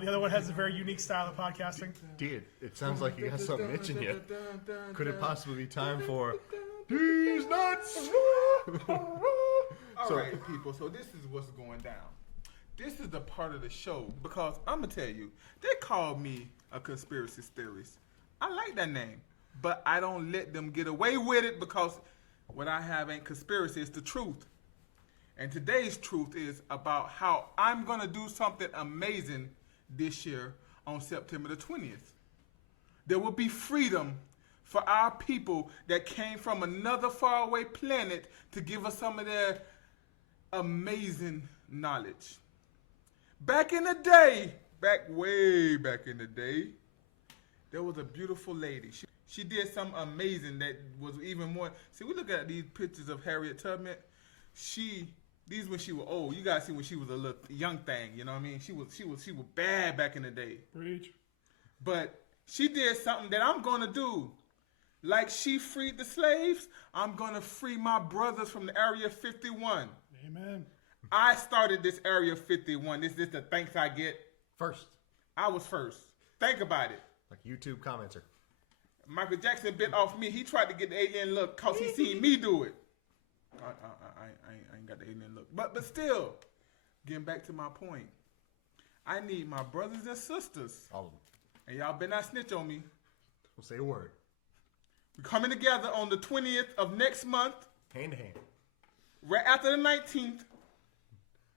The other one has a very unique style of podcasting. Dude, it sounds like you got something itching you. Could it possibly be time for these nuts? All right, people. So this is what's going down. This is the part of the show because I'm gonna tell you, they call me a conspiracy theorist. I like that name, but I don't let them get away with it because what I have ain't conspiracy. It's the truth. And today's truth is about how I'm gonna do something amazing this year on September the 20th. There will be freedom for our people that came from another faraway planet to give us some of their amazing knowledge. Back in the day, way back in the day, there was a beautiful lady. She did something amazing that was even more. See, we look at these pictures of Harriet Tubman. These when she was old. You gotta see when she was a little young thing. You know what I mean? She was bad back in the day. Preach. But she did something that I'm gonna do. Like she freed the slaves, I'm gonna free my brothers from the Area 51. Amen. I started this Area 51. This is the thanks I get. First. I was first. Think about it. Like YouTube commenter. Michael Jackson bit off me. He tried to get the alien look because he seen me do it. I ain't got the alien look. But still, getting back to my point. I need my brothers and sisters. All of them. And y'all better not snitch on me. Don't say a word. We're coming together on the 20th of next month. Hand to hand. Right after the 19th.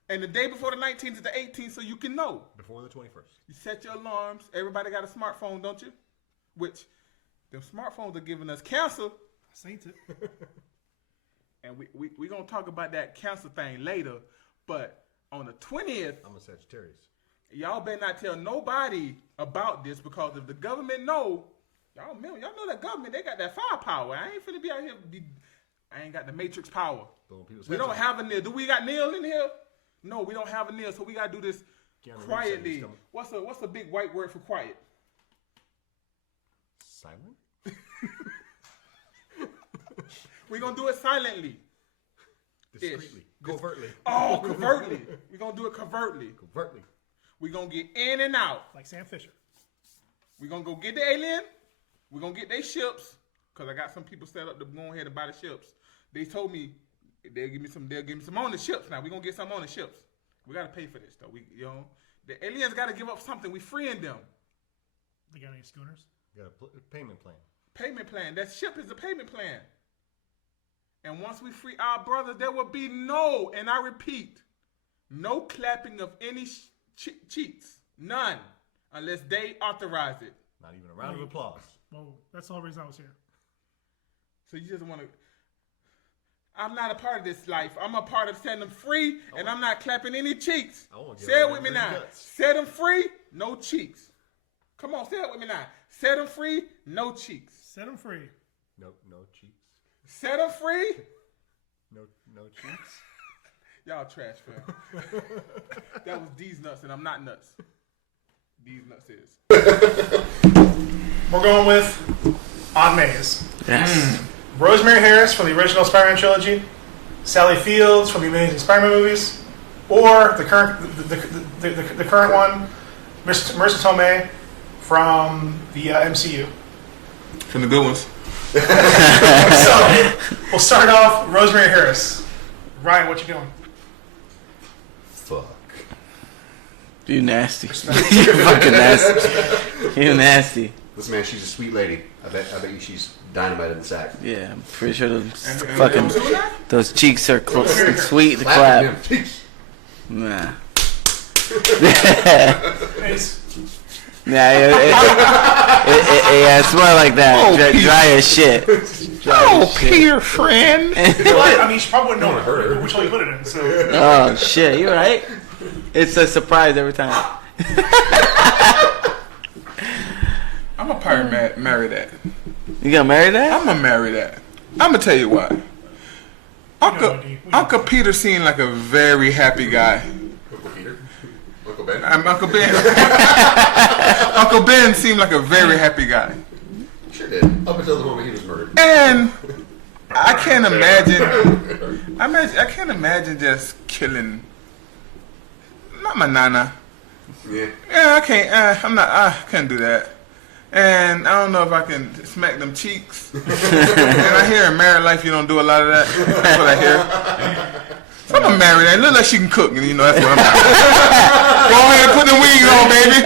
And the day before the 19th is the 18th, so you can know. Before the 21st. You set your alarms. Everybody got a smartphone, don't you? Which, them smartphones are giving us cancer. I seen it. And we going to talk about that cancer thing later. But on the 20th, I'm a Sagittarius. Y'all better not tell nobody about this because if the government know, y'all know that government, they got that firepower. I ain't finna be out here. I ain't got the Matrix power. We don't have a nail. Do we got nail in here? No, we don't have a nail, so we gotta do this quietly. What's a big white word for quiet? Silent? We're gonna do it silently. Discreetly. Covertly. Oh, covertly. We're gonna do it covertly. Covertly. We're gonna get in and out. Like Sam Fisher. We're gonna go get the alien. We're gonna get their ships. Cause I got some people set up to go ahead and buy the ships. They told me they'll give me some on the ships now. We're gonna get some on the ships. We gotta pay for this though. The aliens gotta give up something. We freeing them. They got any schooners? Got a payment plan. Payment plan. That ship is the payment plan. And once we free our brothers, there will be no, and I repeat, no clapping of any cheeks. None. Unless they authorize it. Not even a round of applause. Well, that's the whole reason I was here. So you just want to... I'm not a part of this life. I'm a part of setting them free, and I'm not clapping any cheeks. Say it with me now. Set them free, no cheeks. Come on, say it with me now. Set them free, no cheeks. Set them free. No cheeks. Set them free. No cheeks. Y'all trash, fam. That was these nuts, and I'm not nuts. These nuts is. We're going with Aunt May's. Yes. Rosemary Harris from the original Spider-Man trilogy, Sally Fields from the Amazing Spider-Man movies, or the current one, Marissa Tomei from the MCU. From the good ones. So we'll start off Rosemary Harris. Ryan, what you doing? Fuck. You nasty. You fucking nasty. You nasty. Listen, man, she's a sweet lady. I bet you she's dynamite in the sack. Yeah, I'm pretty sure those cheeks are sweet to clap. Nah. Yeah, it's more like that. Dry as shit. Peter, friend. I mean, she probably wouldn't know which one you put it in. So. Oh shit, you right? It's a surprise every time. I'm gonna probably marry that. You gonna marry that? I'm gonna marry that. I'm gonna tell you why. Uncle Peter seemed like a very happy guy. Uncle Peter? Uncle Ben? Uncle Ben. Uncle Ben seemed like a very happy guy. Sure did. Up until the moment he was murdered. And I can't imagine. I can't imagine just killing. Not my nana, Yeah, I can't. I can't do that. And I don't know if I can smack them cheeks. And I hear in married life you don't do a lot of that. That's what I hear. So I'm married. It looks like she can cook, and that's what I'm doing. Go ahead and put the wings on, baby.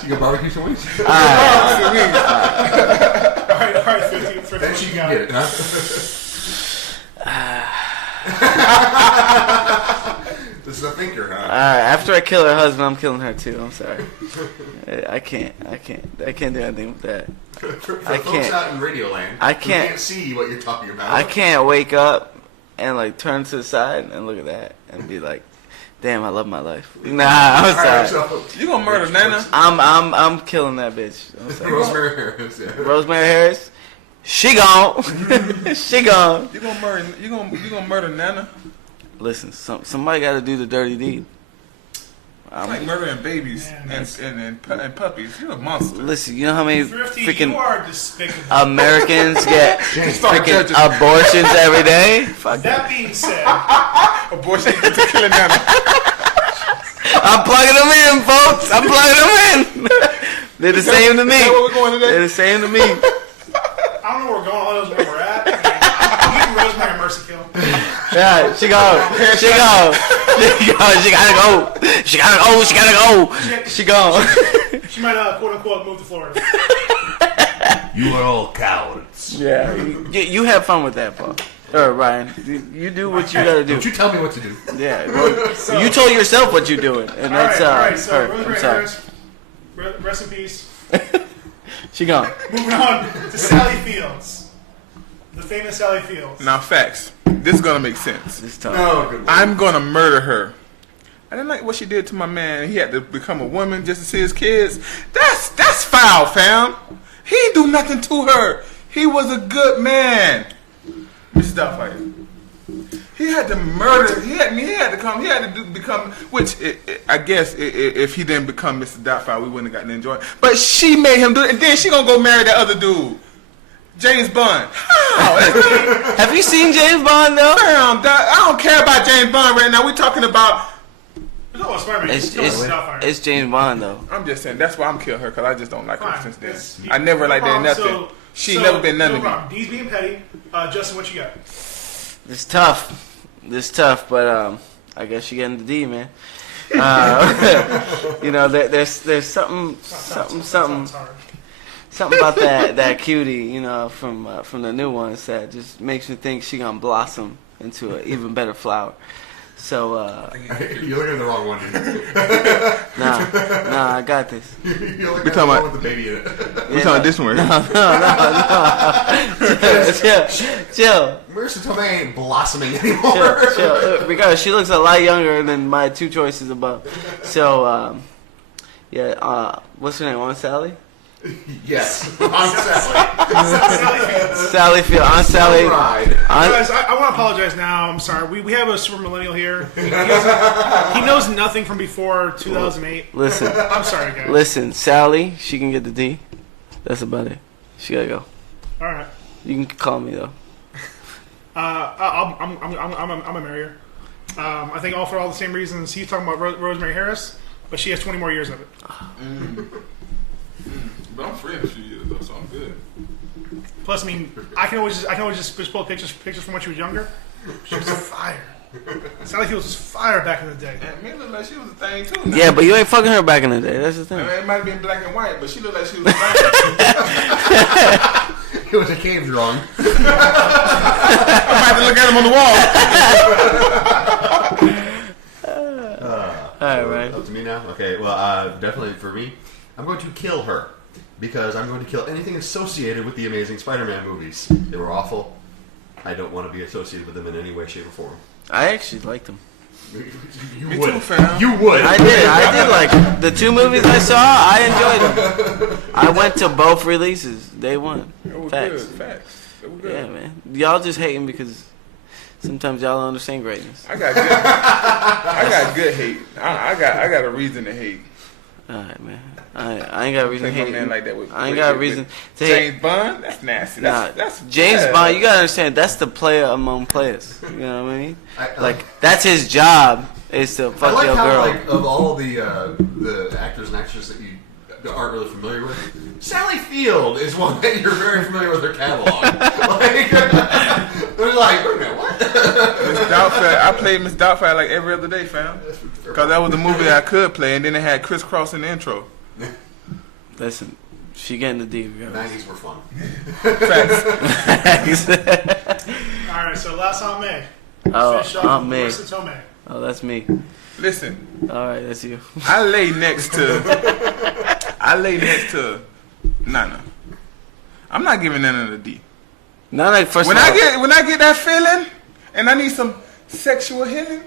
She can barbecue some wings. All right, 50. Then she can get it, huh? This is a thinker, huh? After I kill her husband, I'm killing her too. I'm sorry. I can't do anything with that. For folks out in Radio Land, I who can't can't see what you're talking about. I can't wake up and like turn to the side and look at that and be like, damn, I love my life. Nah, I'm sorry. You gonna murder Nana? I'm killing that bitch. I'm sorry. Rosemary Harris. Yeah. Rosemary Harris, she gone. She gone. You gonna murder Nana? Listen, somebody got to do the dirty deed. It's like murdering babies and puppies. You're a monster. Listen, you know how many Thrifty, freaking you are despicable. Americans get freaking abortions every day? Fuck That being said, Abortion is killing Nana. I'm plugging them in, folks. I'm plugging them in. They're the same to me. Is that where we're going today? They're the same to me. I don't know where we're going. All I know is where we're at. I'm eating Rosemary Mercy Kill. Yeah, she go. She go. She gotta go. She gotta go. She gotta go. She gone. She might, quote unquote, move to Florida. You are all cowards. Yeah. You have fun with that, Paul. Or Ryan. You do what you gotta do. Don't you tell me what to do. Yeah. Well, you told yourself what you're doing, and that's all right. So her. I'm Rosemary sorry. Harris, rest in peace. She gone. Moving on to Sally Fields, the famous Sally Fields. Now, facts. This is gonna make sense. It's tough. No, good. I'm gonna murder her. I didn't like what she did to my man. He had to become a woman just to see his kids. That's foul, fam. He didn't do nothing to her. He was a good man. Mr. Doubtfire. He had to murder. He had to become. Which I guess if he didn't become Mr. Doubtfire, we wouldn't have gotten to enjoy it. But she made him do it, and then she gonna go marry that other dude, James Bond. How? Have you seen James Bond though? Damn, I don't care about James Bond right now. We talking about. It's James Bond though. I'm just saying that's why I'm killing her because I just don't like her since then. That's- I never liked that nothing. So She never been none no of me. problem. D's being petty. Justin, what you got? It's tough. But I guess you getting the D, man. You know, there's something Sounds hard. about that cutie, you know, from the new ones that just makes me think she gonna blossom into an even better flower. So You're looking at the wrong one, dude. nah, I got this. You're looking at the one with the baby in it. We're talking about this one. No. Chill. Marissa Tomei ain't blossoming anymore. Chill. Because she looks a lot younger than my two choices above. So, what's her name? Aunt Sally? Yes. I'm Sally Field. Aunt Sally. Guys, I want to apologize now. I'm sorry. We have a super millennial here. He knows nothing from before 2008. Listen. I'm sorry, guys. Listen, Sally, she can get the D. That's about it. She gotta go. All right. You can call me though. I'm a marrier. I think all for all the same reasons he's talking about Rosemary Harris, but she has 20 more years of it. But I'm free in a few years though, so I'm good. Plus, I mean, I can always just pull pictures from when she was younger. She was fire. Sally Fields was fire back in the day. And me looked like she was a thing too. Now. Yeah, but you ain't fucking her back in the day. That's the thing. I mean, it might have been black and white, but she looked like she was a thing. It was a cave drawing. I'm about to look at him on the wall. All right, right. Up to me now? Okay, well, definitely for me, I'm going to kill her. Because I'm going to kill anything associated with the Amazing Spider-Man movies. They were awful. I don't want to be associated with them in any way, shape, or form. I actually liked them. You Me would. too, fam. You would. I did like them. The two movies I saw. I enjoyed them. I went to both releases. Day one. It was Facts. good. Facts. It was good. Yeah, man. Y'all just hating because sometimes y'all don't understand greatness. I got good hate. I got a reason to hate. Alright, man. I ain't got a reason to Play my hate man you. like that with, I ain't got a reason to hate. James Bond. That's nasty. That's James yeah. Bond. You gotta understand that's the player among players. You know what I mean? I- Like that's his job is to I fuck like your how, girl. like, of all the actors and actresses that you aren't really familiar with, Sally Field is one that you're very familiar with her catalog. They're like, wait a minute, what? Miss Doubtfire. I played Miss Doubtfire like every other day, fam. Because that was the movie that I could play, and then it had Criss Cross in the intro. Listen, she getting the D. 90s were fun. Facts. All right, so last Aunt May. Oh, Finish off Aunt with May. Marissa Tomei. Oh, that's me. Listen, All right, that's you. I lay next to Nana. I'm not giving Nana the D. Not like first When of all, I get that feeling, and I need some sexual healing,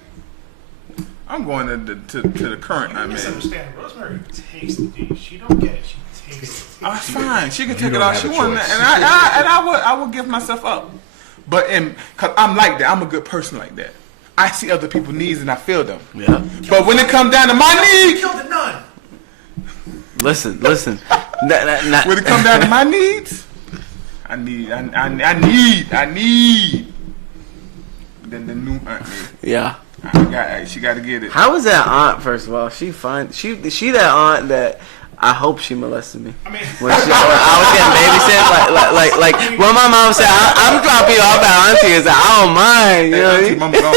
I'm going to the current You Aunt May. misunderstand. Rosemary takes the D. She don't get it. She takes it. Oh, it's fine. She can You take it don't all have she a wants, choice. and I will give myself up. But cause I'm like that. I'm a good person like that. I see other people's needs and I feel them. yeah. But when it comes down to my You needs, killed the nun. Listen. when it comes down to my needs, I need the new Aunt May. Yeah. She got to get it. How is that aunt? First of all, she fine. She that aunt that I hope she molested me. I mean, When I was getting babysat, like when my mom said, I'm dropping you off at auntie, I don't mind. You know what I Auntie mean? Mama gone.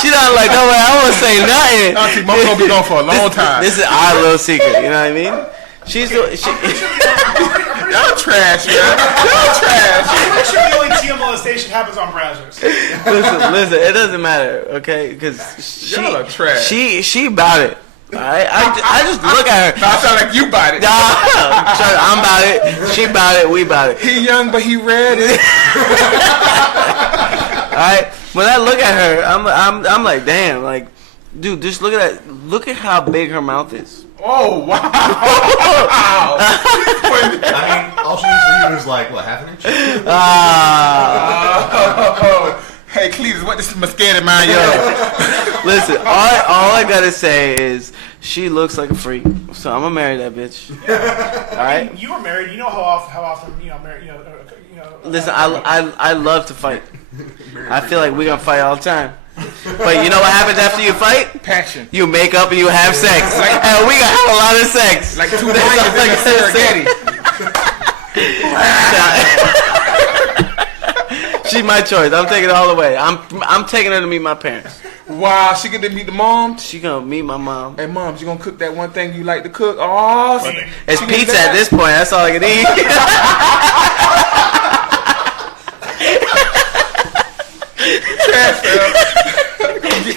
She not like, no way, I won't say nothing. Auntie Mama gonna be gone for a long time. This is our little secret. You know what I mean? Y'all trash, man. Y'all trash. I'm pretty sure the only TM molestation happens on browsers. listen. It doesn't matter, okay? Because Y'all are trash. she about it. All right? I just look at her. No, I sound like you bought it. I'm about it. She about it. We about it. He young, but he ready. Alright, when I look at her, I'm like, damn, like, dude, just look at that. Look at how big her mouth is. Oh, wow. I mean, all she needs for you is like, what, half an inch? Hey, Cletus, what this mosquito mind y'all? Listen, all I gotta say is she looks like a freak, so I'm gonna marry that bitch. All right. You were married. You know how often married. Listen, I love to fight. I feel like we're gonna fight all the time. But you know what happens after you fight? Passion. You make up and you have sex, and we gonna have a lot of sex. Like 2 lions in a Serengeti. She's my choice. I'm taking it all the way. I'm taking her to meet my parents. Wow, she get to meet the mom. She gonna meet my mom. Hey, mom, she gonna cook that one thing you like to cook. Oh, It's pizza at this point. That's all I can eat.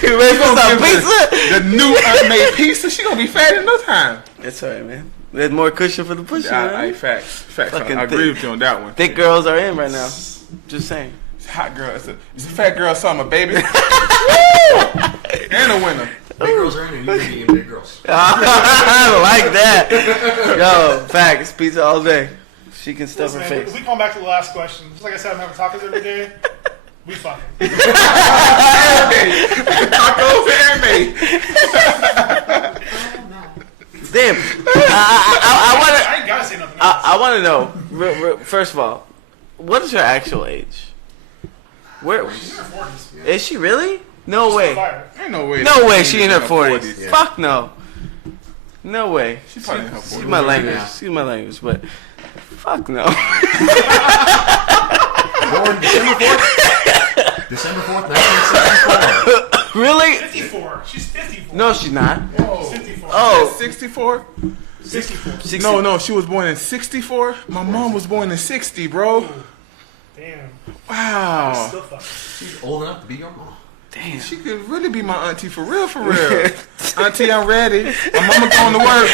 You ready for some pizza? The new unmade pizza. She gonna be fat in no time. It's alright, man. There's more cushion for the push. Facts. Fucking I agree with you on that one. Thick girls are in right now. Just saying. It's a hot girl. It's a fat girl summer, baby. Woo! And a winner. Big girls are in and you're eating big girls. I like that. Yo, facts. Pizza all day. She can stuff Listen, her man, face. we come back to the last question. Just like I said, I'm having tacos every day. We fucking. Tacos and me. Damn. I ain't gotta say nothing else. I want to know. First of all, what is her actual age? Where She's in her 40s. is she really? No way. Fire. Ain't no way. No way. She in her 40s. Yeah. Fuck no. No way. She's probably in her 40s. Excuse my language. Excuse my language, but fuck no. Born December 4th, 1974. Really? 54. She's 54. No, she's not. Whoa. 54. Oh, 64? 64. 60. No, she was born in 64. My mom was born in 60, bro. Damn. Wow. Still fucking. She's old enough to be your mom. Damn. She could really be my auntie for real, for real. Auntie, I'm ready. My mama going to work.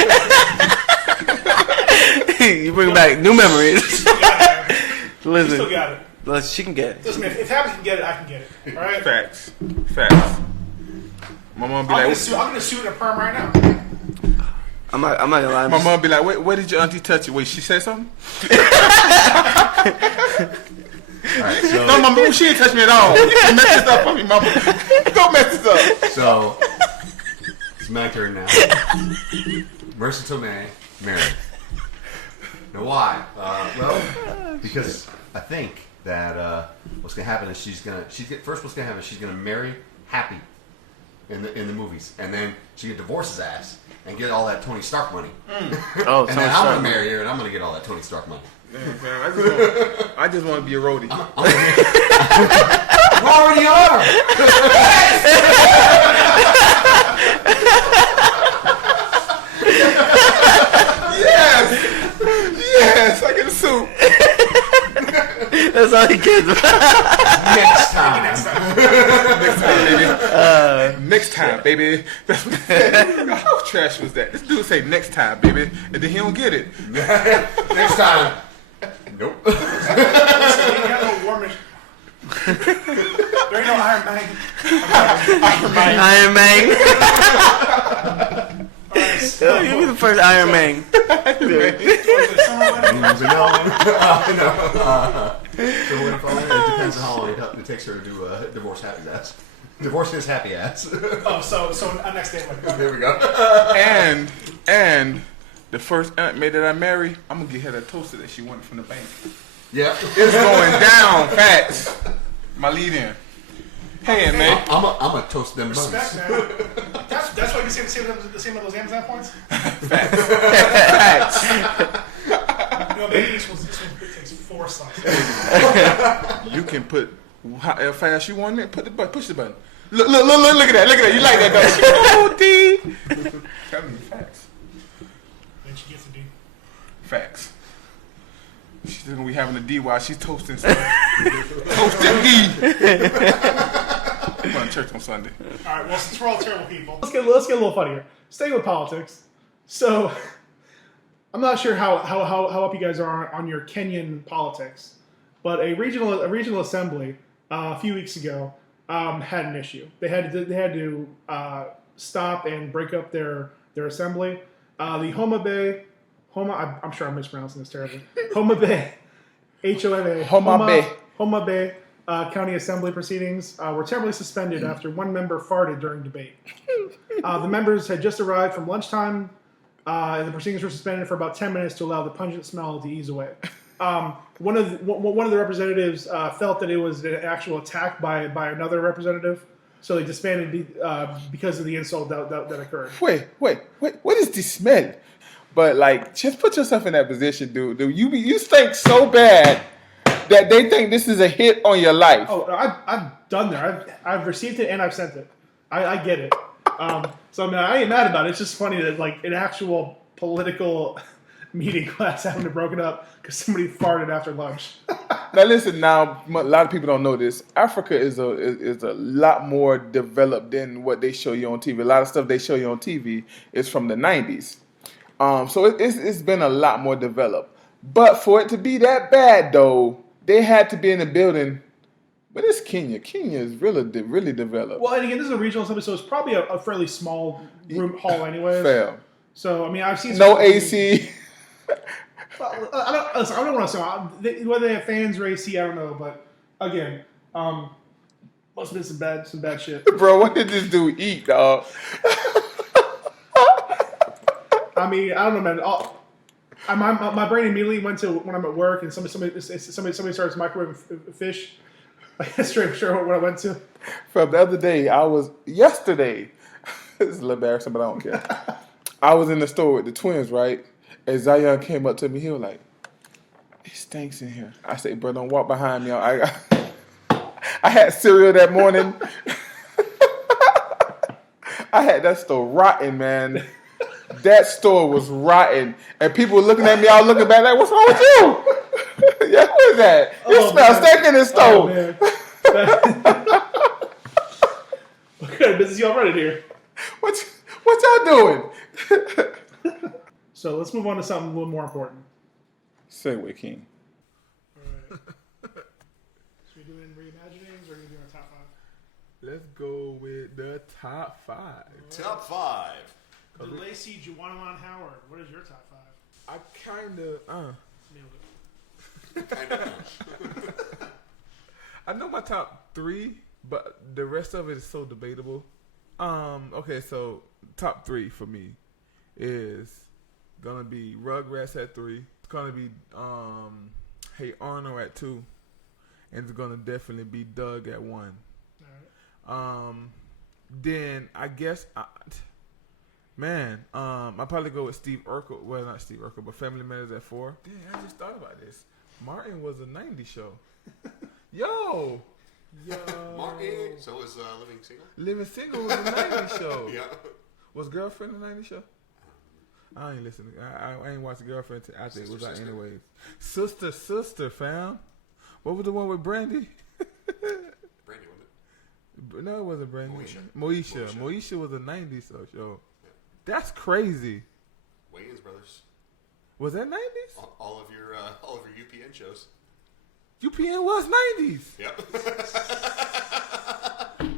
You bring back new memories. Still got it. Still Listen, got it. she can get it. Listen, man, if Happy can get it, I can get it. All right. Facts. My mom be I'm like, gonna sue in a perm right now. I'm not gonna lie. my mom be like, where did your auntie touch you? Wait, she said something? Alright, so, No, mama, she didn't touch me at all. You messed this up for me, mama. Don't mess this up. so It's my turn now. Marissa Tomei married. Now why? Well, because I think that what's gonna happen is she's gonna marry Happy in the movies, and then she gonna divorce his ass and get all that Tony Stark money. Oh, and then I'm gonna marry her, and I'm gonna get all that Tony Stark money. Man, I just want to be a roadie. You already are. Yes, I get a suit. That's all he cares about. Next time. Next time, baby. How trash was that? This dude say next time, baby, and then he don't get it. Next time. Nope. Listen, you got no war machine. There ain't no Iron Man. Iron Man. Yo, you be the first Iron Man. So it depends on how long it takes her to do divorce Happy's ass. Divorce his happy ass. Oh, so next day. There we go. And the first Aunt May that I marry, I'm gonna get her that toaster that she wanted from the bank. Yeah. It's going down, facts. My lead in. Hey, Aunt May. I'm a toast them buns. Respect, man. That's why you see the same of those Amazon points. Facts. Maybe this one takes 4 slots. You can put how fast you want it. Push the button. Look at that. You like that, don't you? Oh, D. Tell me facts. Then she gets a D. Facts. She's gonna be having a D while she's toasting stuff. Toasting D. I'm going to church on Sunday. All right. Well, since we're all terrible people, let's get a little funnier. Staying with politics. So, I'm not sure how up you guys are on your Kenyan politics, but a regional assembly a few weeks ago had an issue. They had to stop and break up their assembly. The Homa Bay, I'm sure I'm mispronouncing this terribly. Homa Bay, Homa Bay County Assembly proceedings were temporarily suspended after one member farted during debate. The members had just arrived from lunchtime. And the proceedings were suspended for about 10 minutes to allow the pungent smell to ease away. One of the representatives felt that it was an actual attack by another representative, so they disbanded because of the insult that occurred. Wait. What is the smell? But like, just put yourself in that position, dude. You stink so bad that they think this is a hit on your life. Oh, I've done that. I've received it and I've sent it. I get it. So I mean, I ain't mad about it. It's just funny that like an actual political meeting class having to broken up because somebody farted after lunch. Now listen, a lot of people don't know this. Africa is a lot more developed than what they show you on TV. A lot of stuff they show you on TV is from the 90s. So it's been a lot more developed. But for it to be that bad, though, they had to be in the building. But it's Kenya. Kenya is really developed. Well, and again, this is a regional assembly, so it's probably a fairly small room hall anyways. Fair. So, I mean, I've seen... No AC. Well, I don't want to say... Whether they have fans or AC, I don't know. But, again, must have been some bad shit. Bro, what did this dude eat, dog? I mean, I don't know, man. My brain immediately went to when I'm at work and somebody starts microwaving fish. That's straight sure what I went to. From the other day, yesterday, this is a little embarrassing, but I don't care. I was in the store with the twins, right? And Zion came up to me. He was like, "It stinks in here." I said, "Bro, don't walk behind me." I had cereal that morning. I had that store rotten, man. That store was rotten. And people were looking at me, I was looking back like, "What's wrong with you?" Yeah, who is that? You smell steak in this stove. What kind of business y'all running here? What y'all doing? So let's move on to something a little more important. Segue King. All right. Should we do it in reimaginings or are we doing a top 5? Let's go with the top 5. Top 5. The Lacey Juwanaman Howard. What is your top 5? I kind of Nailed it. I know my top 3, but the rest of it is so debatable. Okay, so top 3 for me is gonna be Rugrats at 3. It's gonna be Hey Arnold at 2, and it's gonna definitely be Doug at 1. All right. Then I guess, I'll probably go with Steve Urkel. Well, not Steve Urkel, but Family Matters at 4. Damn, I just thought about this. Martin was a 90s show. Yo. Martin. So was Living Single. Living Single was a 90s show. Yeah. Was Girlfriend a 90s show? I ain't listening. I ain't watched Girlfriend until after it was out anyways. Sister, fam. What was the one with Brandy? Brandy, wasn't it? No, it wasn't Brandy. Moesha was a 90s show. Yeah. That's crazy. Wayans Brothers. Was that 90s? All of your UPN shows. UPN was 90s. Yep.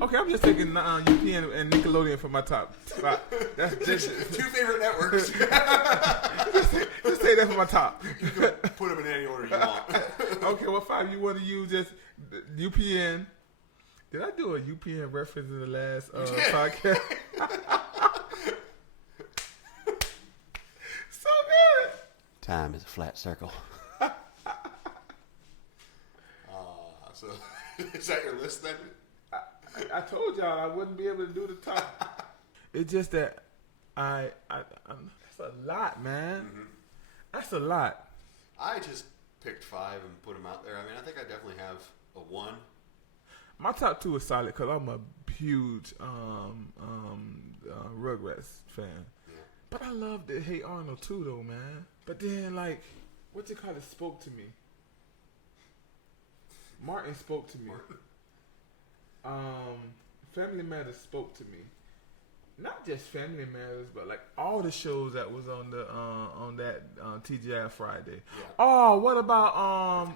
Okay, I'm just taking UPN and Nickelodeon for my top spot. That's just 2 favorite networks. just say that for my top. You can put them in any order you want. Okay, what 5 you want to use? Just UPN. Did I do a UPN reference in the last podcast? So good. Time is a flat circle. So is that your list then? I told y'all I wouldn't be able to do the top. It's just that that's a lot, man. Mm-hmm. That's a lot. I just picked 5 and put them out there. I mean, I think I definitely have a 1. My top 2 is solid because I'm a huge Rugrats fan. Yeah. But I love the Hey Arnold too, though, man. But then, like, what you call it spoke to me. Martin spoke to me. Family Matters spoke to me. Not just Family Matters, but like all the shows that was on the on that TGI Friday. Yeah. Oh, what about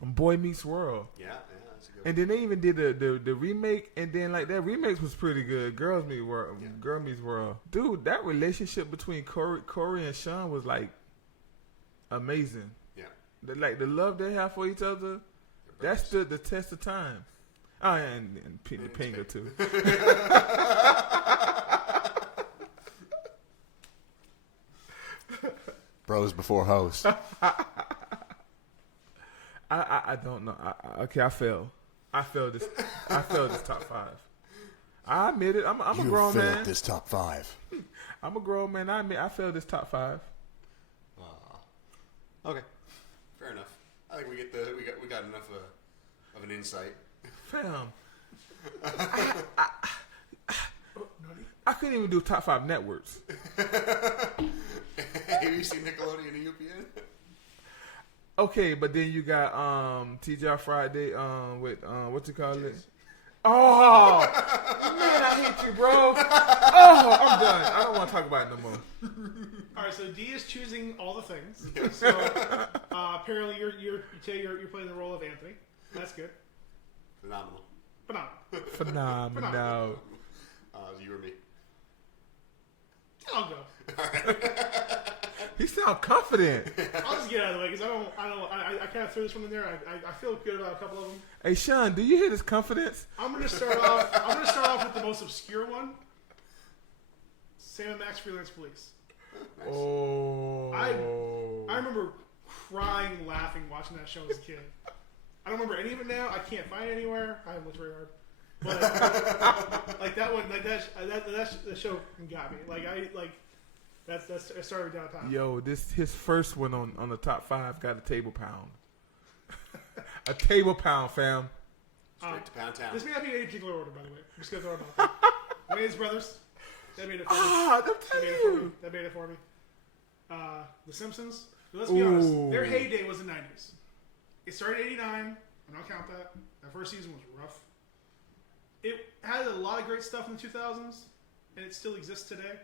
Boy Meets World? Yeah, that's a good one. And then they even did the remake, and then like that remake was pretty good. Girl Meets World. Dude, that relationship between Corey and Sean was like amazing. Yeah. The love they have for each other. That's the test of time. Oh, and Pinga too. Bros before hoes. I don't know. Okay, I failed this top 5. I admit it. I'm a grown man. You failed this top 5. I'm a grown man. I admit I failed this top 5. Okay, fair enough. I think we got enough of an insight. Fam, I couldn't even do top 5 networks. Have you seen Nickelodeon and UPN? Okay, but then you got TGI Friday with what you call it? Oh man, I hate you, bro. Oh, I'm done. I don't want to talk about it no more. All right, so D is choosing all the things. So apparently you're playing the role of Anthony. That's good. Phenomenal. You or me? I'll go. All right. He sounds confident. I'll just get out of the way because I kind of threw this one in there. I feel good about a couple of them. Hey Sean, do you hear this confidence? I'm gonna start off with the most obscure one. Sam and Max Freelance Police. Nice. Oh. I remember crying, laughing, watching that show as a kid. I don't remember any of it now. I can't find it anywhere. I haven't looked very hard. But like that one, like that show got me. That started downtown. Yo, his first one on the top 5 got a table pound. A table pound, fam. Straight to Pound Town. This may not be in any particular order, by the way. I'm just gonna throw it out there. Wayne's Brothers. That made it for me. That made it for me. The Simpsons. Let's be honest. Their heyday was the 90s. It started in 89. I'm not count that. That first season was rough. It had a lot of great stuff in the 2000s, and it still exists today.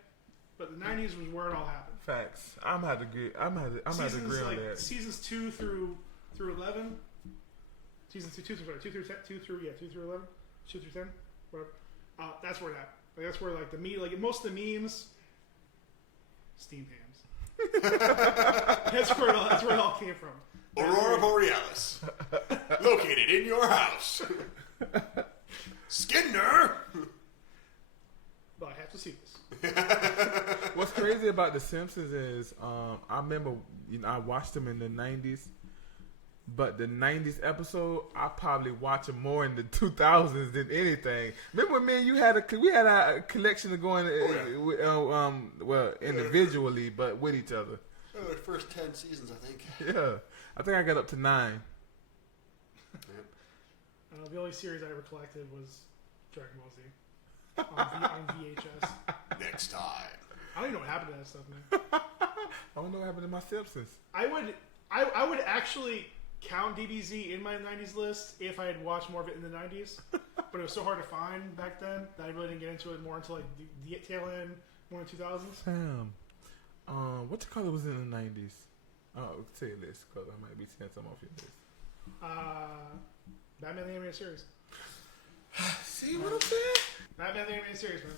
But the 90s was where it all happened. Facts. I'm gonna agree on that. Seasons 2 through 11. Seasons 2 through 11, 2 through 10, whatever. That's where it happened. Like, that's where most of the memes, steamed hams. That's where it all came from. Aurora Borealis, located in your house. Skinner. crazy about The Simpsons is I remember I watched them in the 90s, but the 90s episode I probably watch them more in the 2000s than anything. Remember when me and you had a collection of going well individually but with each other. The first 10 seasons, I think. Yeah, I think I got up to 9. The only series I ever collected was Dragon Ball Z on VHS. Next time. I don't even know what happened to that stuff, man. I don't know what happened to my Simpsons. I would actually count DBZ in my 90s list if I had watched more of it in the 90s, but it was so hard to find back then that I really didn't get into it more until like the tail end, more in the 2000s. Sam, what color was in the 90s? I'll tell you this because I might be saying something off your list. Batman the Animated Series. See what I'm saying? Batman the Animated Series, man.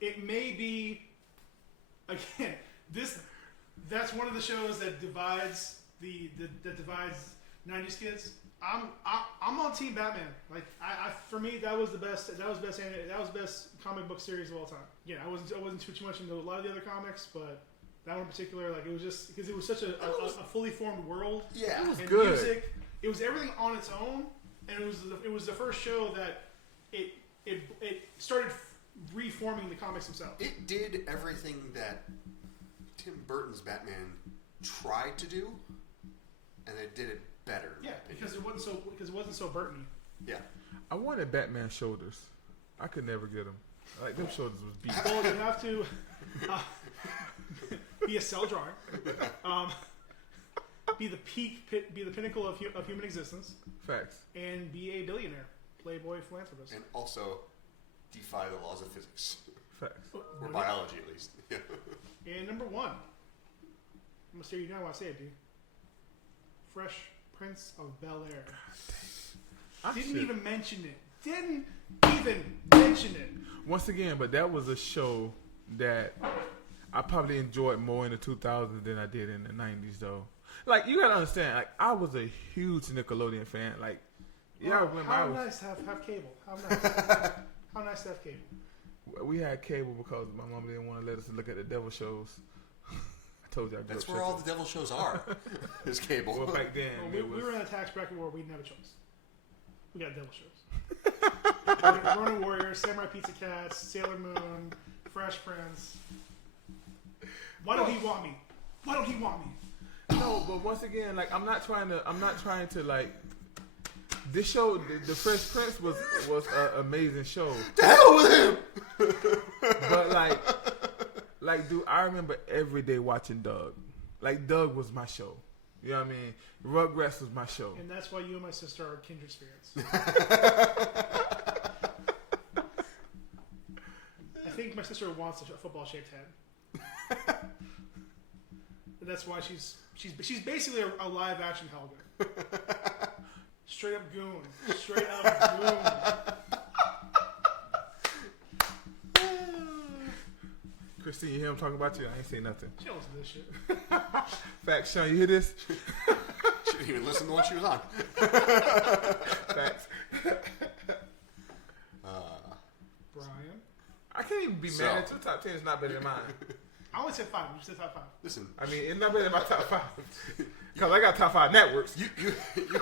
It may be, again, that's one of the shows that divides that divides 90s kids. I'm on Team Batman. Like for me, that was the best comic book series of all time. Yeah, I wasn't too much into a lot of the other comics, but that one in particular, like it was just because it was such a fully formed world. Yeah, it was and good. Music, it was everything on its own, and it was the first show that it started reforming the comics themselves. It did everything that Tim Burton's Batman tried to do, and it did it better. Yeah, because it wasn't so Burton-y. Yeah, I wanted Batman shoulders. I could never get them. Like them shoulders was beat. Well, you have to be a cell drawing, be the pinnacle of human existence, Facts. and be a billionaire, playboy philanthropist, and also defy the laws of physics Facts. or biology, at least. Yeah. And number one, I'm gonna say you know what I say it, dude. Fresh Prince of Bel Air. Didn't even mention it. Once again, but that was a show that I probably enjoyed more in the 2000s than I did in the 90s, though. Like, you gotta understand, like, I was a huge Nickelodeon fan. Like, yeah, I remember how nice to have cable. How nice to have cable. We had cable because my mom didn't want to let us look at the devil shows. I told you I grew That's up where all church. the devil shows are. Is cable. Well, back then, Well, we were in a tax bracket where we didn't have a choice. We got devil shows. Ronin Warriors, Samurai Pizza Cats, Sailor Moon, Fresh Prince. Why don't he want me? No, but once again, like I'm not trying to like. This show, the Fresh Prince was an amazing show. The hell with him. But like, dude, I remember every day watching Doug. Like, Doug was my show. You know what I mean? Rugrats was my show. And that's why you and my sister are kindred spirits. I think my sister wants a football-shaped head. And that's why she's basically a live-action Helga. Straight up goon. Christine, you hear him talking about you? I ain't saying nothing. She don't listen to this shit. Facts, Sean, you hear this? She didn't even listen to what she was on. Facts. Brian. I can't even be mad at your top 10. It's not better than mine. I only said 5. You said top 5. Listen, I mean, it's not better than my top 5. Because I got top 5 networks. you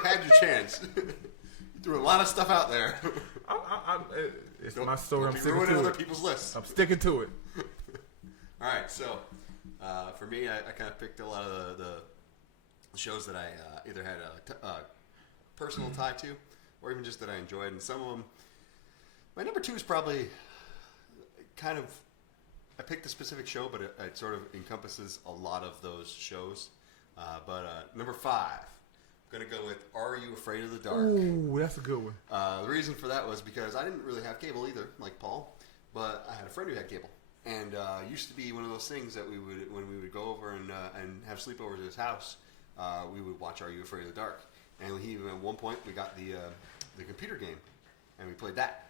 had your chance. You threw a lot of stuff out there. It's my story. I'm Don't be sticking ruining to other it. people's lists. I'm sticking to it. All right, so for me, I kind of picked a lot of the shows that I either had a personal tie to, or even just that I enjoyed. And some of them, my number 2 is probably kind of. I picked a specific show, but it sort of encompasses a lot of those shows. But number 5, I'm going to go with Are You Afraid of the Dark? Ooh, that's a good one. The reason for that was because I didn't really have cable either, like Paul, but I had a friend who had cable. And it used to be one of those things that when we would go over and have sleepovers at his house, we would watch Are You Afraid of the Dark? And at one point, we got the computer game, and we played that.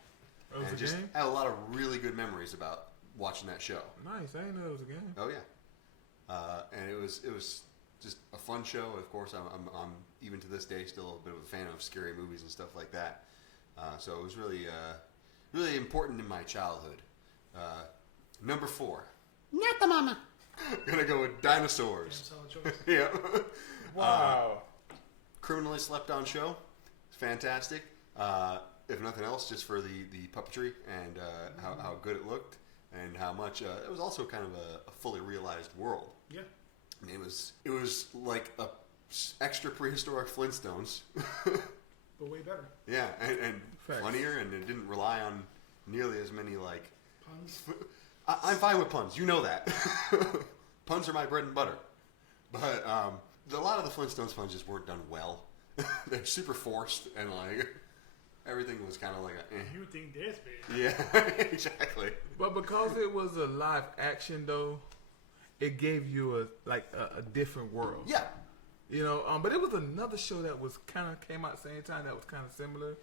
Oh, and a just game? had a lot of really good memories about watching that show. Nice. I didn't know it was a game. Oh yeah, and it was just a fun show. Of course, I'm even to this day still a bit of a fan of scary movies and stuff like that. So it was really really important in my childhood. Number 4. Not the mama. Gonna go with dinosaurs. Solid choice. Yeah. Wow. Criminally slept on show. It's fantastic. If nothing else, just for the puppetry and how good it looked and how much it was also kind of a fully realized world. Yeah. I mean, it was like a extra prehistoric Flintstones. But way better. Yeah, and Facts. funnier, and it didn't rely on nearly as many like. Puns. I'm fine with puns. You know that. Puns are my bread and butter. But a lot of the Flintstones puns just weren't done well. They're super forced, and like everything was kind of like a. Eh. You think this, baby? Yeah, exactly. But because it was a live action, though, it gave you a different world. Yeah. You know, but it was another show that was kind of came out same time that was kind of similar.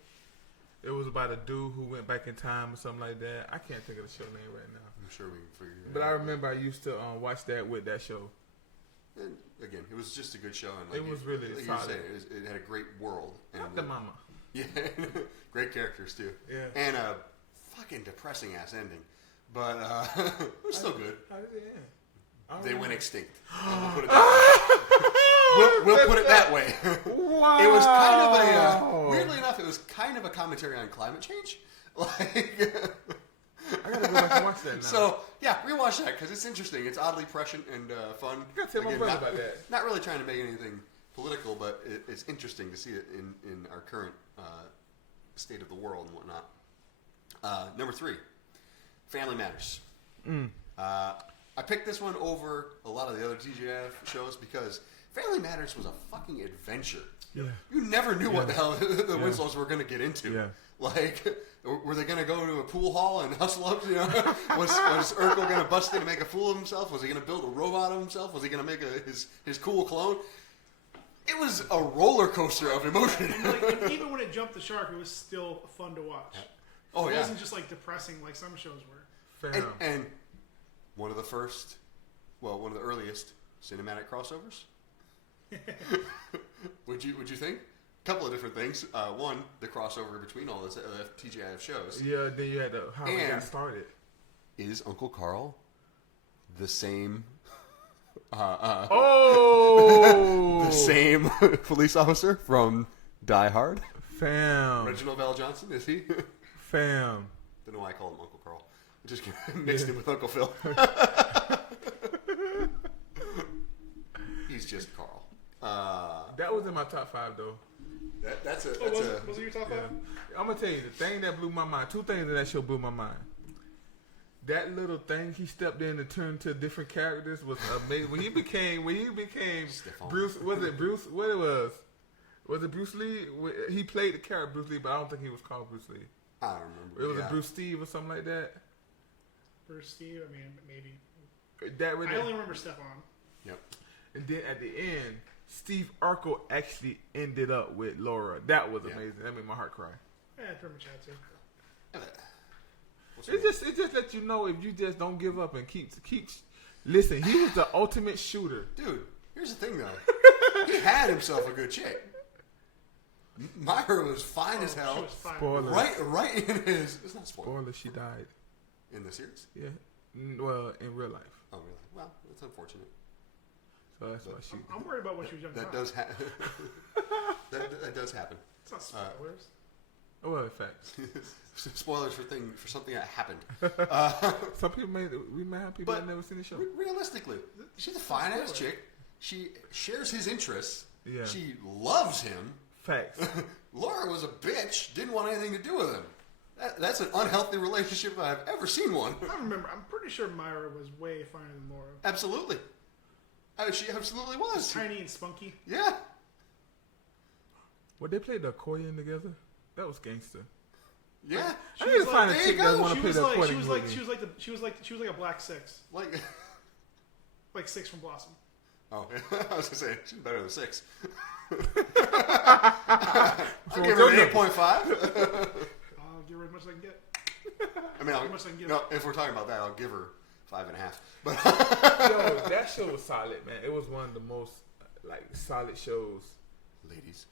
It was about a dude who went back in time or something like that. I can't think of the show name right now. I'm sure we can figure it But out. I remember I used to watch that with that show. And again, it was just a good show, and like It was really like you solid. were saying, it had a great world and Not the mama. Yeah, great characters too. Yeah. And a fucking depressing ass ending, but it was still good. How did it end? They went extinct. We'll put it that way. We'll put it that way. Wow. It was kind of a weirdly enough, it was kind of a commentary on climate change. Like, I gotta go back and watch that now. so yeah, rewatch that because it's interesting. It's oddly prescient and fun. I gotta tell my Again, brother not, about that. Not really trying to make anything political, but it's interesting to see it in our current state of the world and whatnot. Number 3, Family Matters. I picked this one over a lot of the other TGIF shows because Family Matters was a fucking adventure. Yeah. You never knew what the hell the Winslows were going to get into. Yeah. Like, were they going to go to a pool hall and hustle up? You know, was Urkel going to bust in and make a fool of himself? Was he going to build a robot of himself? Was he going to make his cool clone? It was a roller coaster of emotion. And even when it jumped the shark, it was still fun to watch. Oh It yeah, wasn't just like depressing like some shows were. Fam. and one of the first, well, one of the earliest cinematic crossovers. Would you think? A couple of different things. One, the crossover between all the TGIF shows. Yeah, then you had how it And- got started. Is Uncle Carl the same? Oh! The same police officer from Die Hard? Fam. Reginald Val Johnson, is he? Fam. Don't know why I call him Uncle Carl. I just mixed him with Uncle Phil. He's just Carl. That was in my top 5, though. That's a. Oh, was it your top 5? I'm gonna tell you the thing that blew my mind. 2 things in that show blew my mind. That little thing he stepped in and turned to different characters was amazing. When he became Stefan. Bruce, was it Bruce? What it was? Was it Bruce Lee? He played the character Bruce Lee, but I don't think he was called Bruce Lee. I don't remember. It was yeah. a Bruce Steve or something like that. Bruce Steve, I mean, maybe. That was I only remember Stefan. Yep. And then at the end, Steve Urkel actually ended up with Laura. That was Yeah. amazing. That made my heart cry. Yeah, pretty much had to. It just lets you know if you just don't give up and keep. Listen, he was the ultimate shooter. Dude, here's the thing though. He had himself a good chick. Myra was fine as She hell. was fine. Spoiler. Right in his. It's not spoiler. Spoiler, she died. In the series? Yeah. Well, in real life. Oh really? Well, it's unfortunate. So that's why she. I'm worried about what she was young. That does happen. that does happen. It's not spoilers. Well, in fact, Spoilers for something that happened. some people we may have people But that never seen the show. Realistically, she's a fine ass chick. She shares his interests. Yeah. She loves him. Facts. Laura was a bitch. Didn't want anything to do with him. That's an unhealthy relationship if I've ever seen one. I remember. I'm pretty sure Myra was way finer than Laura. Absolutely. She absolutely was. Tiny and spunky. Yeah. Well, they played the accordion together. That was gangster. Yeah. I need to find a there chick you that go. want to She play was the like accordion. she was like a Black Six, Like, like Six from Blossom. oh, I was gonna say she's better than 6. So I'll give her an 8.5. I'll give her as much as I can get. I mean, How much I can give no, if we're talking about that, I'll give her 5.5. But Yo, that show was solid, man. It was one of the most solid shows. ladies,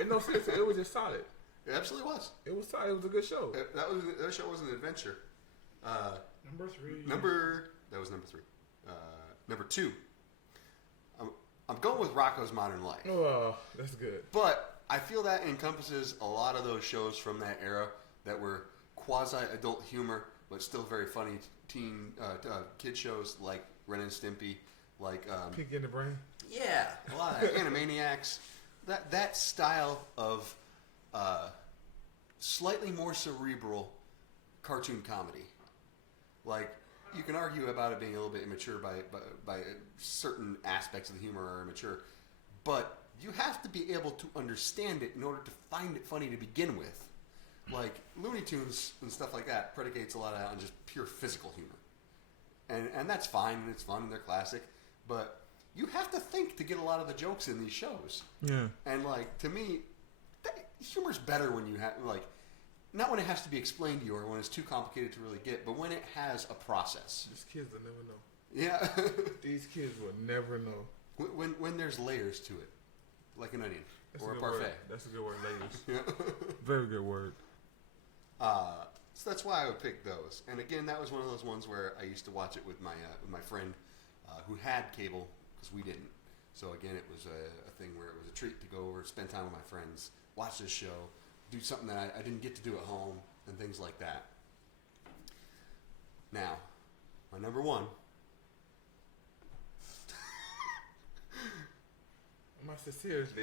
And no, seriously, it was just solid. it absolutely was. It was solid. It was a good show. That show was an adventure. Number 3. That was number 3. Number 2. I'm going with Rocko's Modern Life. Oh, that's good. But I feel that encompasses a lot of those shows from that era that were quasi-adult humor, but still very funny teen kid shows like Ren and Stimpy, like Pinky in the Brain. yeah, a lot of Animaniacs. That style of slightly more cerebral cartoon comedy. Like, you can argue about it being a little bit immature by certain aspects of the humor are immature, but you have to be able to understand it in order to find it funny to begin with. Like, Looney Tunes and stuff like that predicates a lot on just pure physical humor. And that's fine, and it's fun, and they're classic, but you have to think to get a lot of the jokes in these shows. Yeah. And, like, to me, humor's better when you have, like, not when it has to be explained to you or when it's too complicated to really get, but when it has a process. These kids will never know. Yeah. These kids will never know. When there's layers to it, like an onion That's or a good parfait. Word. That's a good word, ladies. Yeah. Very good word. So that's why I would pick those. And again, that was one of those ones where I used to watch it with my friend who had cable because we didn't. So again, it was a thing where it was a treat to go over, spend time with my friends, watch this show, do something that I didn't get to do at home, and things like that. Now, my number 1. I must have seriously.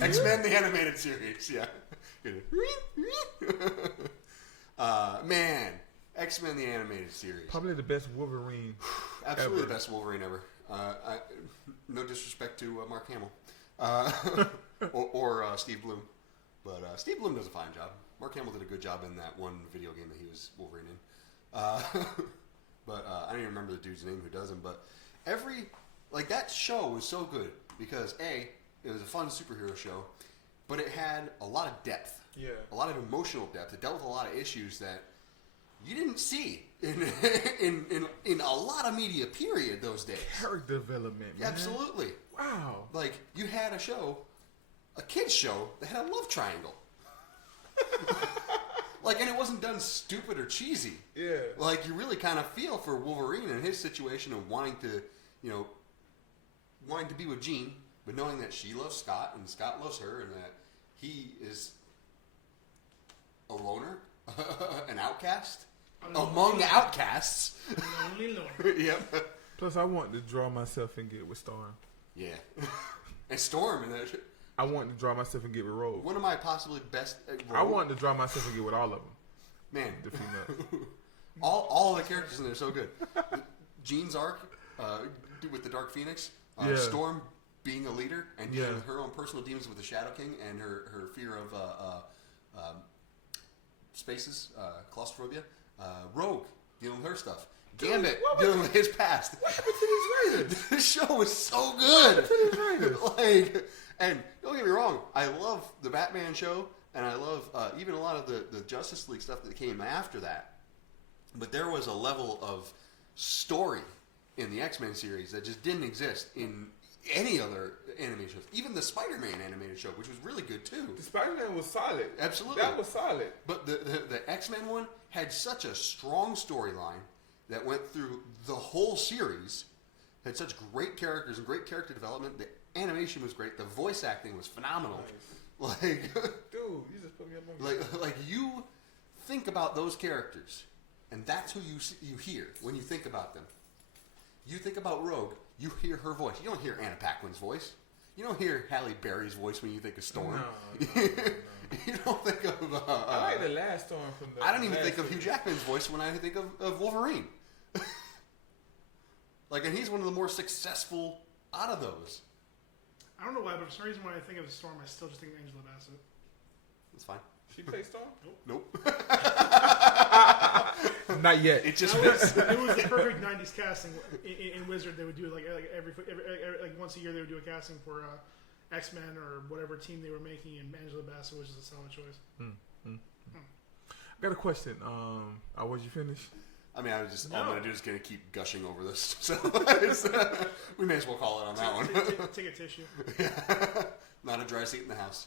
X-Men the Animated Series, yeah. Man, X-Men the Animated Series. Probably the best Wolverine. Absolutely ever. the best Wolverine ever. No disrespect to Mark Hamill or Steve Bloom, but Steve Bloom does a fine job. Mark Hamill did a good job in that one video game that he was Wolverine in. But I don't even remember the dude's name who does him. But that show was so good because it was a fun superhero show, but it had a lot of depth. Yeah. A lot of emotional depth. It dealt with a lot of issues that you didn't see in a lot of media, period, those days. Character development, man. Absolutely. Wow. Like, you had a show, a kid's show, that had a love triangle. Like, and it wasn't done stupid or cheesy. Yeah. Like, you really kind of feel for Wolverine and his situation of wanting to be with Jean, but knowing that she loves Scott and Scott loves her and that he is a loner, an outcast, among outcasts. Lonely loner. Yep. Plus, I want to draw myself and get with Storm. Yeah. And Storm and that. I want to draw myself and get with Rogue. One of my possibly best. I want to draw myself and get with all of them. Man, The females. all the characters in there are so good. Jean's arc with the Dark Phoenix, Yeah. Storm being a leader and dealing Yeah. with her own personal demons with the Shadow King and her fear of spaces, claustrophobia. Rogue dealing with her stuff. Gambit dealing with his past. What happened to these Raiders? This show was so good. What Like, and don't get me wrong, I love the Batman show, and I love even a lot of the Justice League stuff that came after that. But there was a level of story in the X-Men series that just didn't exist in any other animated shows. Even the Spider-Man animated show, which was really good too. The Spider-Man was solid. Absolutely. That was solid. But the X-Men one had such a strong storyline that went through the whole series, had such great characters and great character development. The animation was great. The voice acting was phenomenal. Nice. Like, Dude, you just put me up on like you think about those characters, and that's who you hear when you think about them. You think about Rogue, you hear her voice. You don't hear Anna Paquin's voice. You don't hear Halle Berry's voice when you think of Storm. No. You don't think of. I like the last Storm from the. I don't even last think of Hugh series. Jackman's voice when I think of Wolverine. Like, and he's one of the more successful out of those. I don't know why, but for some reason when I think of Storm, I still just think of Angela Bassett. That's fine. She played Storm? Nope. Not yet. It just It fits. was the perfect '90s casting. In Wizard, they would do like every once a year they would do a casting for X-Men or whatever team they were making, and Angela Bassett was a solid choice. I got a question. Was you finished? I mean, all I'm going to do is going to keep gushing over this. So we may as well call it on that one. Take a tissue. Not a dry seat in the house.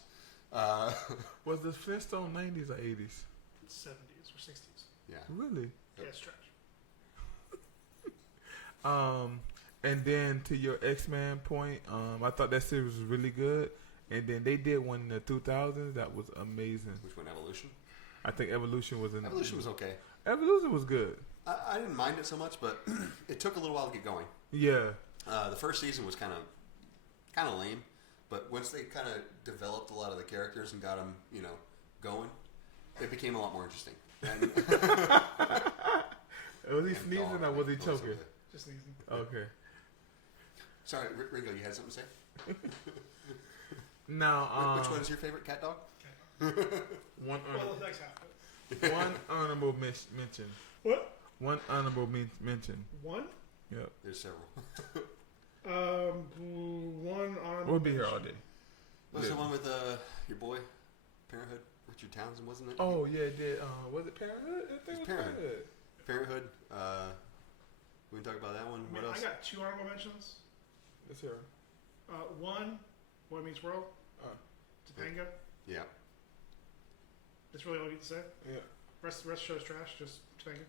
Was the Flintstone 90s or 80s? 70s or 60s. Yeah. Really? Yeah, it's trash. And then to your X-Men point, I thought that series was really good. And then they did one in the 2000s that was amazing. Which one, Evolution? I think Evolution was in. Evolution was okay. Evolution was good. I didn't mind it so much, but it took a little while to get going. Yeah. The first season was kind of lame, but once they kind of developed a lot of the characters and got them, going, it became a lot more interesting. And was he sneezing or was he choking? Just sneezing. Okay. Sorry, Ringo, you had something to say? Now, which one is your favorite cat dog? Well, next half. One honorable mention. What? One honorable mention. One? Yep. There's several. One honorable. We'll be here all day. What's the one with your boy, Parenthood? Richard Townsend, wasn't it? Oh yeah, it did. Was it Parenthood? I think it was Parenthood. Parenthood. We can talk about that one. What else? I got 2 honorable mentions. Let's hear. One, Boy Meets World. Topanga. Yeah. That's really all you need to say. Yeah. Rest of the show's trash. Just Topanga.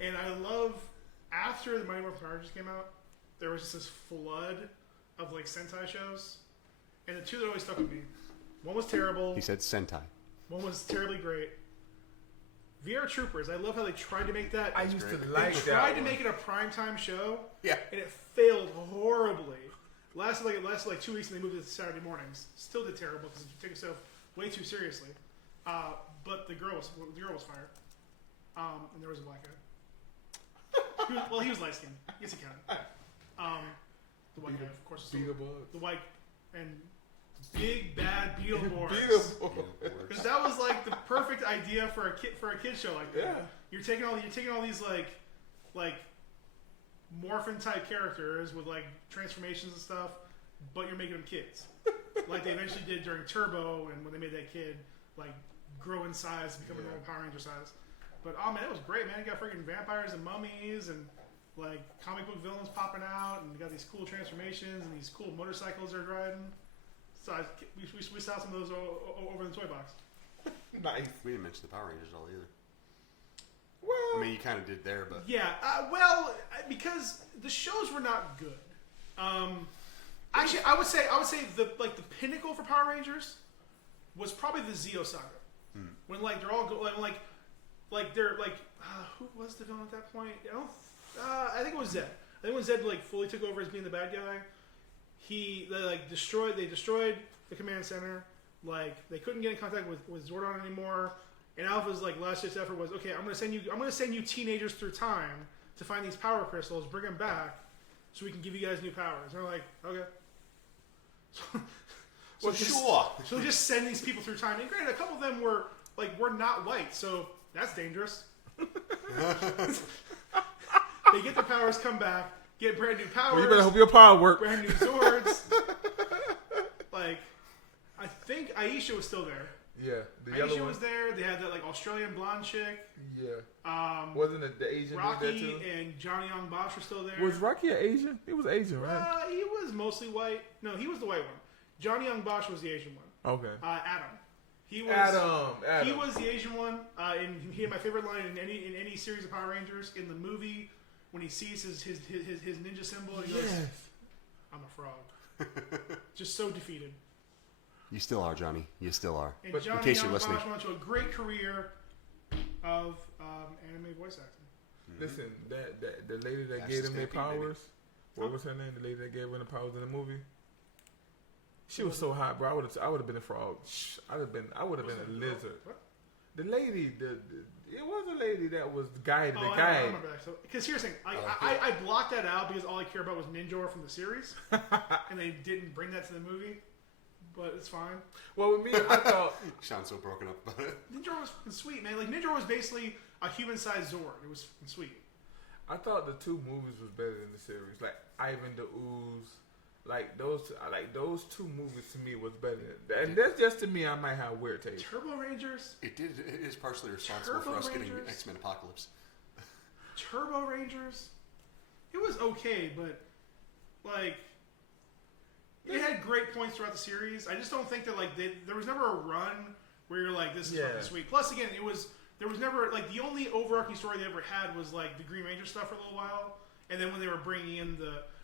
And I love after the Mighty Morphin Power Rangers came out, there was just this flood of like Sentai shows, and the 2 that always stuck with me. One was terrible. He said Sentai. One was terribly great. VR Troopers. I love how they tried to make that. I used to like that. They tried to make it a primetime show. Yeah. And it failed horribly. Lasted like 2 weeks, and they moved it to Saturday mornings. Still did terrible because it took itself way too seriously. But the girl was fired. And there was a black guy. He was light skinned. Yes, he counted. The white guy, of course. The white and big bad Beetleborgs. Because that was like the perfect idea for a kid show like that. Yeah. You're taking all these like morphin type characters with like transformations and stuff, but you're making them kids. Like they eventually did during Turbo, and when they made that kid like grow in size and become a normal Power Ranger size. But oh man, it was great, man. You got freaking vampires and mummies and like comic book villains popping out, and you got these cool transformations and these cool motorcycles they're riding. So we saw some of those over in the toy box. Nice. We didn't mention the Power Rangers at all either. Well, I mean, you kind of did there, but yeah. Because the shows were not good. Actually, I would say the pinnacle for Power Rangers was probably the Zeo saga. When like they're all who was the villain at that point? I think it was Zed. I think when Zed like fully took over as being the bad guy, they destroyed the command center. Like they couldn't get in contact with Zordon anymore. And Alpha's like last ditch effort was, okay, I'm gonna send you teenagers through time to find these power crystals, bring them back, so we can give you guys new powers. And they're like, okay. So they just send these people through time. And granted, a couple of them were not white, so that's dangerous. They get their powers, come back, get brand new powers. Well, you better hope your power works. Brand new Zords. I think Aisha was still there. Yeah, Aisha was there. They had that like Australian blonde chick. Yeah. Wasn't it the Asian Rocky dude there too? and Johnny Young Bosch were still there. Was Rocky an Asian? He was Asian, right? He was mostly white. No, he was the white one. Johnny Young Bosch was the Asian one. Okay. Adam. He was Adam. He was the Asian one. And he had my favorite line in any series of Power Rangers. In the movie, when he sees his ninja symbol, he goes, "I'm a frog." Just so defeated. You still are, Johnny. You still are. And but Johnny in case Young you're listening, Bosch went to a great career of anime voice acting. Listen, the lady that gave them their powers. What was her name? The lady that gave them the powers in the movie. She was so hot, bro. I would have been a frog. I would have been a lizard. What? The lady, it was a lady that was the guide. I remember that. Because here's the thing, I blocked that out because all I care about was Ninja from the series, and they didn't bring that to the movie. But it's fine. Well, with me, I thought sounds so broken up about it. Ninja was sweet, man. Like Ninja was basically a human-sized Zord. It was sweet. I thought the 2 movies was better than the series. Like Ivan the Ooze, like those 2 movies to me was better. And that's just to me. I might have weird taste. Turbo Rangers. It is partially responsible for us getting X-Men Apocalypse. Turbo Rangers. It was okay, but like, it had great points throughout the series. I just don't think that like there was never a run where you're like, this is fucking sweet. Plus, again, there was never like the only overarching story they ever had was like the Green Ranger stuff for a little while, and then when they were bringing in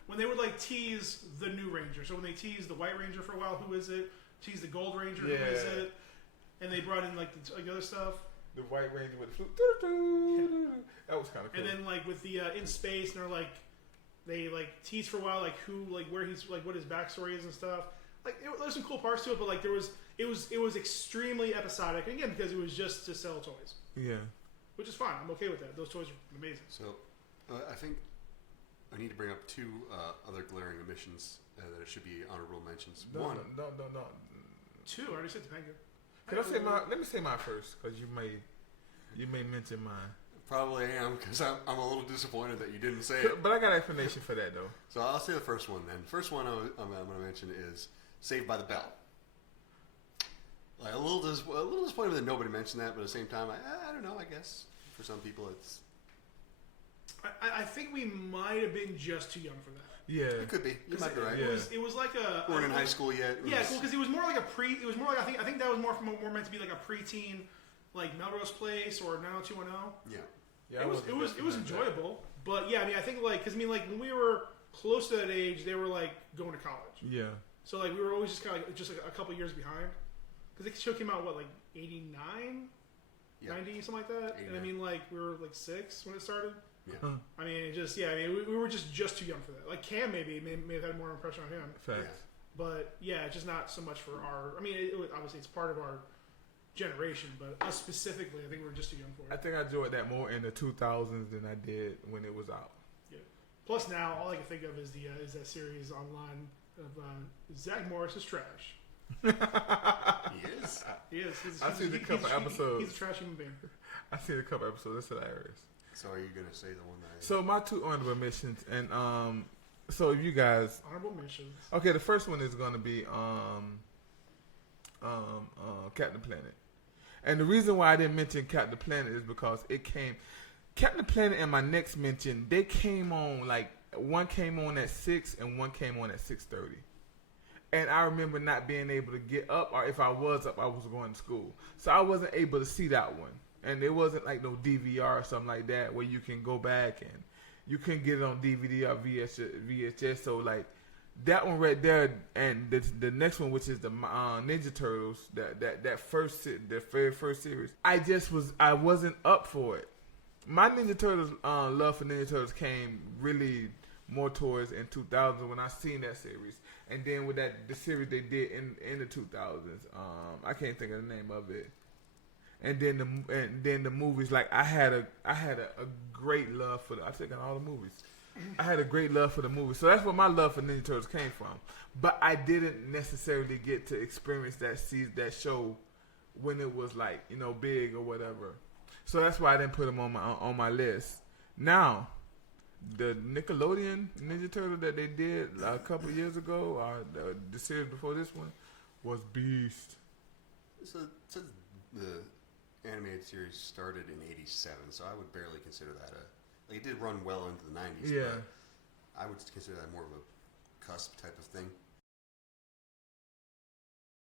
when they would like tease the new Ranger. So when they teased the White Ranger for a while, who is it? Tease the Gold Ranger, who is it? And they brought in like the other stuff. The White Ranger with the flute. That was kind of cool. And then like with the in space, and they're like they like tease for a while, like who, like where he's, like what his backstory is and stuff. Like there's some cool parts to it, but like it was extremely episodic. And again, because it was just to sell toys. Yeah. Which is fine. I'm okay with that. Those toys are amazing. So, I think I need to bring up two other glaring omissions that should be honorable mentions. No. Two. I already said Topanga. Can I say mine? Let me say mine first, because you may mention mine. Probably am, because I'm a little disappointed that you didn't say it. But I got an explanation for that, though. So I'll say the first one then. The first one I'm going to mention is Saved by the Bell. Like a little disappointed that nobody mentioned that, but at the same time, I don't know. I guess for some people, it's. I think we might have been just too young for that. Yeah, it could be. You might be right. It was like a. We weren't in high school yet. Yeah, cool. Because it was more like a pre. It was more like I think that was more meant to be like a preteen, like Melrose Place or 90210. Yeah. Yeah, it was enjoyable, but yeah, I mean, I think like because when we were close to that age, they were like going to college. Yeah. So like we were always just kind of like, a couple years behind, because the show came out like 89, 90, something like that. 89. And I mean like we were like 6 when it started. Yeah. Huh. I mean, we were just too young for that. Like Cam may have had more impression on him. Facts. Yeah. But yeah, it's just not so much for our. I mean, obviously it's part of our generation, but us specifically, I think we were just too young for it. I think I enjoyed that more in the 2000s than I did when it was out. Yeah. Plus, now all I can think of is that series online of Zach Morris is trash. He is. He is. I've seen a couple episodes. He's a trash human being. I've seen a couple episodes. It's hilarious. So are you going to say the one that... So my two honorable mentions, and so you guys... Honorable mentions. Okay, the first one is going to be Captain Planet. And the reason why I didn't mention Captain Planet is because Captain Planet and my next mention, they came on, like, one came on at 6 and one came on at 6:30. And I remember not being able to get up, or if I was up, I was going to school. So I wasn't able to see that one. And it wasn't like no DVR or something like that where you can go back and you couldn't get it on DVD or VHS. So like that one right there, and the next one, which is the Ninja Turtles, the very first series, I wasn't up for it. My Ninja Turtles love for Ninja Turtles came really more towards in 2000 when I seen that series, and then with the series they did in the 2000s, I can't think of the name of it. And then the movies, like I had a great love for I think in all the movies. I had a great love for the movies. So that's where my love for Ninja Turtles came from. But I didn't necessarily get to experience that show when it was like, you know, big or whatever. So that's why I didn't put them on my list. Now, the Nickelodeon Ninja Turtle that they did a couple years ago, or the series before this one, was beast. So the animated series started in '87, so I would barely consider that it did run well into the '90s. Yeah, but I would consider that more of a cusp type of thing.